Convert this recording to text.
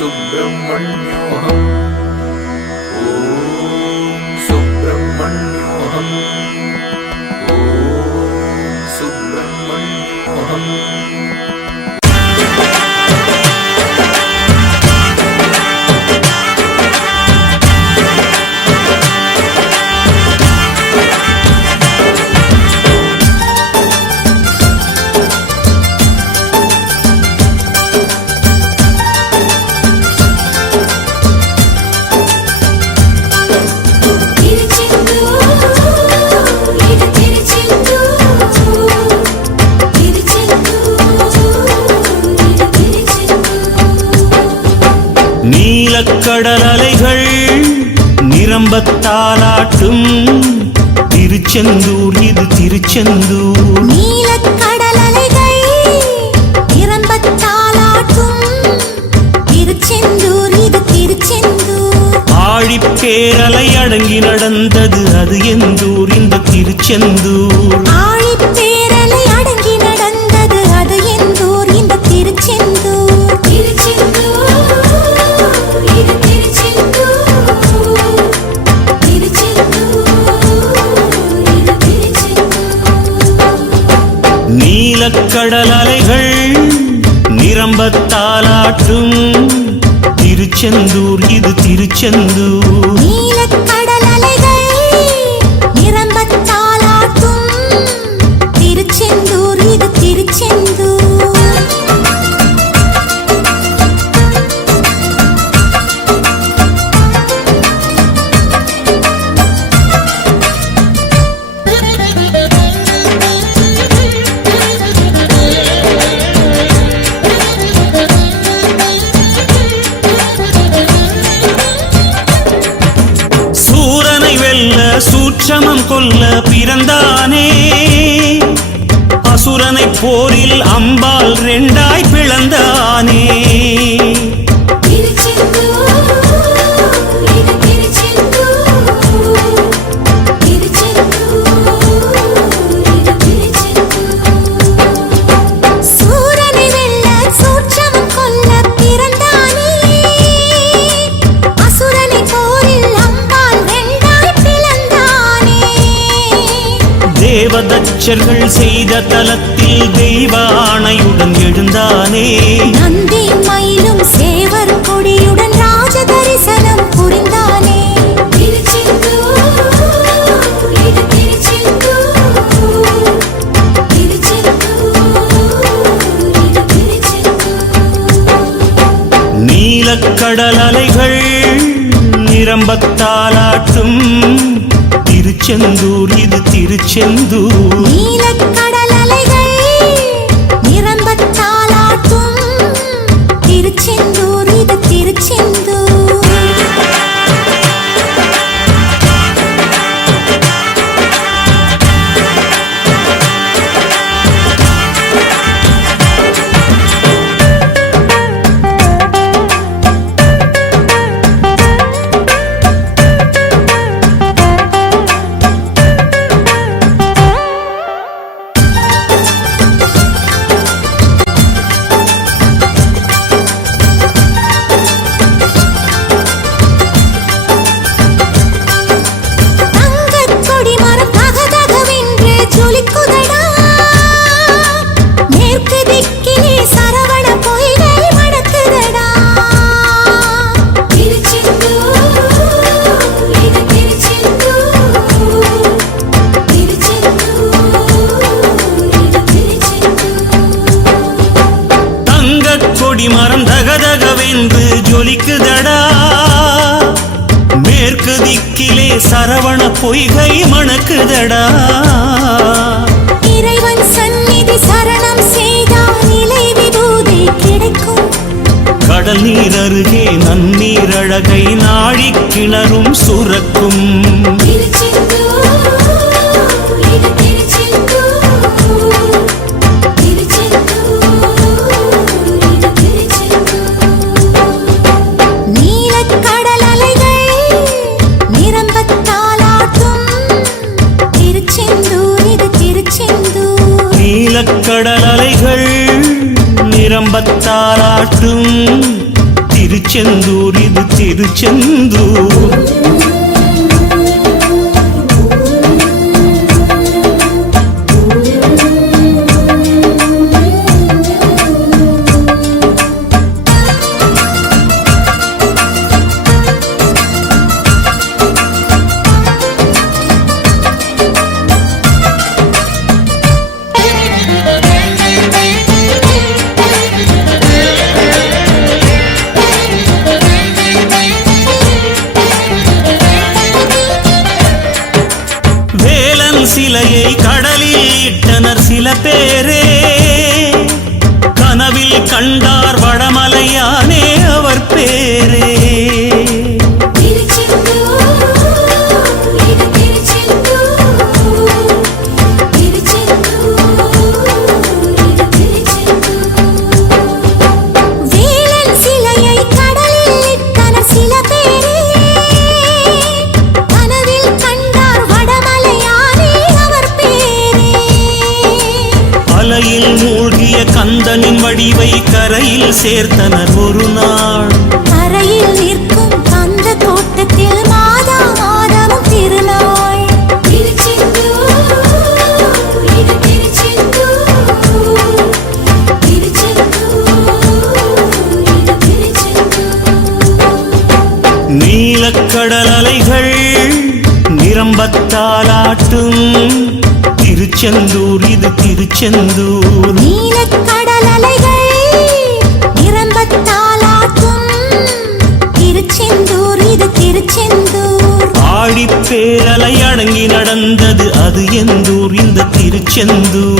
सुब्रह्मण्योऽहम् ॐ सुब्रह्मण्योऽहम् ॐ सुब्रह्मण्योऽहम् நீலக்கடல் அலைகள் நிரம்பத்தாலாட்டும் திருச்செந்தூர் இது திருச்செந்தூர். நீலக்கடல் அலைகள் நிரம்பத்தாலாட்டும் திருச்செந்தூர் இது திருச்செந்தூர். ஆழிப்பேரலை அடங்கி நடந்தது அது எந்தூர் இந்த திருச்செந்தூர். ஆழிப்பேரலை அடங்கி நடந்தது அது எந்தூர் இந்த திருச்செந்தூர். நீலக்கடல் அலைகள் நிரம்பத்தாலாட்டும் திருச்செந்தூர் இது திருச்செந்தூர். நீலக்கடல் அலைகள் நிரம்பத்தாலாட்டும் திருச்செந்தூர் இது திருச்செந்தூர். சூட்சமம் கொல்ல பிறந்தானே அசுரனை போரில் அம்பால் ரெண்டாய் பிளந்தானே. தேவதச்சர்கள் செய்த தலத்தில் தெய்வ ஆணையுடன் எழுந்தானே. நந்தி மயிலும் சேவர் கொடியுடன் ராஜ தரிசனம் புரிந்தானே. நீலக்கடல் அலைகள் நிரம்பத்தாலாட்டும் திருச்செந்தூர் இது திருச்செந்தூர். நீலக்கடல் அலைகள் நிரம்பத்தாலாட்டும் திருச்செந்தூர் இது திருச்செந்தூர். மரம் தகதகவென்று ஜொலிக்குதடா மேற்கு திக்கிலே சரவண பொய்கை மணக்குதடா. இறைவன் சந்நிதி சரணம் செய்தால் நிலை விபூதி கிடைக்கும். கடல் நீர் அருகே நன்னீர் அழகை நாழி கிணறும் சுரக்கும். நீலக்கடல் அலைகள் நிரம்பத்தாலாட்டும் திருச்செந்தூர் இது திருச்செந்தூர். நீலக்கடல் அலைகள் நிரம்பத்தாலாட்டும் திருச்செந்தூர் இது திருச்செந்தூர். சிலையை கடலில் இட்டனர் சில பேரே, கனவில் கண்டார் வடமலையானே அவர் பேரே. மூழ்கிய கந்தனின் வடிவை கரையில் சேர்த்தனர் ஒரு நாள். கரையில் நிற்கும் கந்த தோட்டத்தில் மாதா மாதமும் திருநாள். நீலக்கடல் அலைகள் நிரம்பத்தாலாட்டும் திருச்செந்தூர் இது திருச்செந்தூர். நீலக்கடல் அலைகள் நிரம்பத்தாலாட்டும் திருச்செந்தூர் இது திருச்செந்தூர். ஆழிப்பேரலை அடங்கி நடந்தது அது எந்தூர் இந்த திருச்செந்தூர்.